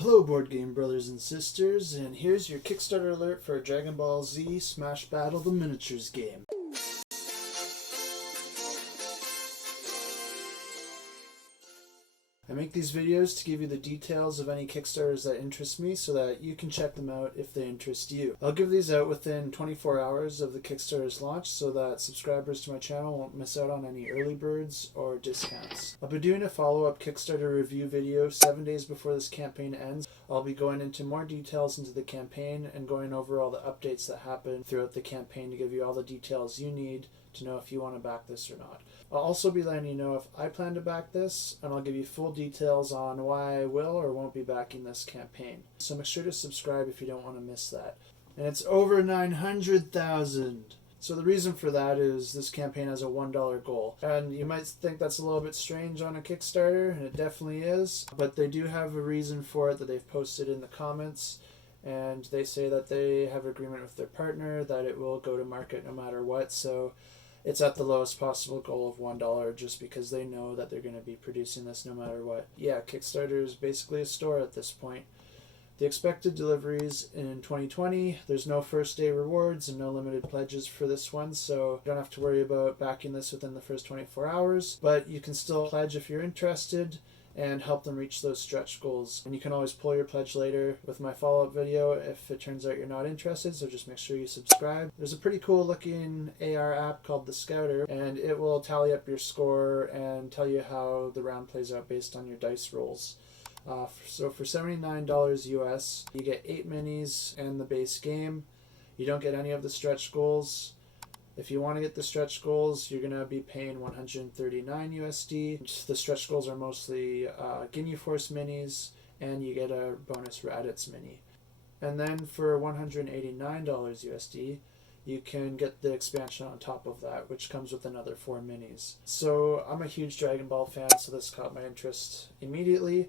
Hello board game brothers and sisters, and here's your Kickstarter alert for Dragon Ball Z Smash Battle the Miniatures game. I make these videos to give you the details of any Kickstarters that interest me so that you can check them out if they interest you. I'll give these out within 24 hours of the Kickstarter's launch so that subscribers to my channel won't miss out on any early birds or discounts. I'll be doing a follow-up Kickstarter review video 7 days before this campaign ends. I'll be going into more details into the campaign and going over all the updates that happen throughout the campaign to give you all the details you need to know if you want to back this or not. I'll also be letting you know if I plan to back this, and I'll give you full details on why I will or won't be backing this campaign. So make sure to subscribe if you don't want to miss that. And it's over 900,000. So the reason for that is this campaign has a $1 goal. And you might think that's a little bit strange on a Kickstarter, and it definitely is. But they do have a reason for it that they've posted in the comments. And they say that they have agreement with their partner that it will go to market no matter what. So it's at the lowest possible goal of $1 just because they know that they're going to be producing this no matter what. Yeah, Kickstarter is basically a store at this point. The expected deliveries in 2020, there's no first day rewards and no limited pledges for this one, so you don't have to worry about backing this within the first 24 hours, but you can still pledge if you're interested and help them reach those stretch goals. And you can always pull your pledge later with my follow-up video if it turns out you're not interested, so just make sure you subscribe. There's a pretty cool looking AR app called the Scouter, and it will tally up your score and tell you how the round plays out based on your dice rolls. So for $79 US, you get 8 minis and the base game. You don't get any of the stretch goals. If you want to get the stretch goals, you're going to be paying $139 USD. The stretch goals are mostly Ginyu Force minis, and you get a bonus Raditz mini. And then for $189 USD, you can get the expansion on top of that, which comes with another 4 minis. So I'm a huge Dragon Ball fan, so this caught my interest immediately,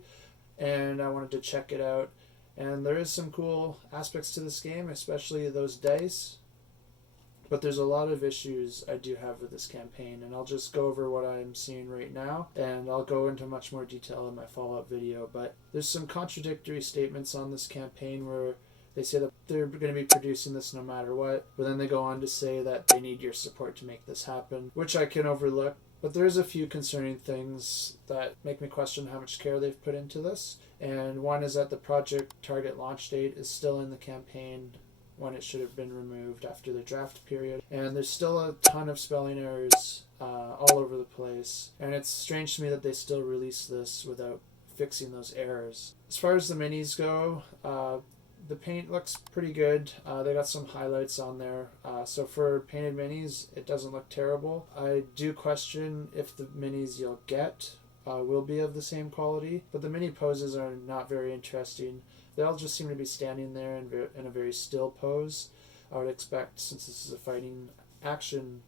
and I wanted to check it out. And there is some cool aspects to this game, especially those dice. But there's a lot of issues I do have with this campaign, and I'll just go over what I'm seeing right now, and I'll go into much more detail in my follow-up video. But there's some contradictory statements on this campaign where they say that they're going to be producing this no matter what, but then they go on to say that they need your support to make this happen, which I can overlook. But there's a few concerning things that make me question how much care they've put into this. And one is that the project target launch date is still in the campaign when it should have been removed after the draft period. And there's still a ton of spelling errors all over the place. And it's strange to me that they still release this without fixing those errors. As far as the minis go, the paint looks pretty good. They got some highlights on there. So for painted minis, it doesn't look terrible. I do question if the minis you'll get will be of the same quality, but the mini poses are not very interesting. They all just seem to be standing there in a very still pose. I would expect, since this is a fighting action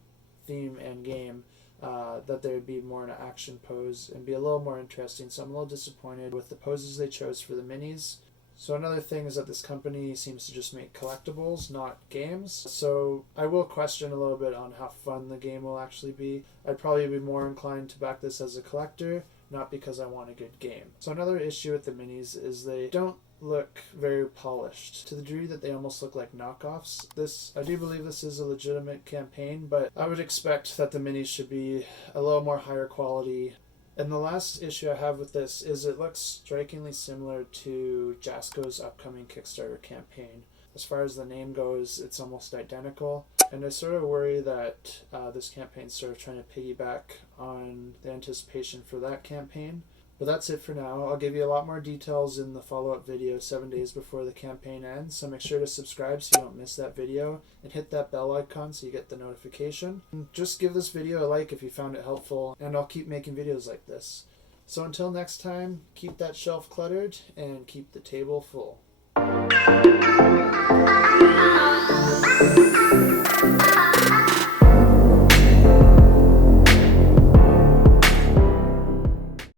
theme and game, that they would be more in an action pose and be a little more interesting. So I'm a little disappointed with the poses they chose for the minis. So another thing is that this company seems to just make collectibles, not games. So I will question a little bit on how fun the game will actually be. I'd probably be more inclined to back this as a collector, not because I want a good game. So another issue with the minis is they don't look very polished, to the degree that they almost look like knockoffs. I do believe this is a legitimate campaign, but I would expect that the minis should be a little more higher quality. And the last issue I have with this is it looks strikingly similar to Jasco's upcoming Kickstarter campaign. As far as the name goes, it's almost identical. And I sort of worry that this campaign is sort of trying to piggyback on the anticipation for that campaign. But that's it for now. I'll give you a lot more details in the follow-up video 7 days before the campaign ends, so make sure to subscribe so you don't miss that video, and hit that bell icon so you get the notification. And just give this video a like if you found it helpful, and I'll keep making videos like this. So until next time, keep that shelf cluttered and keep the table full.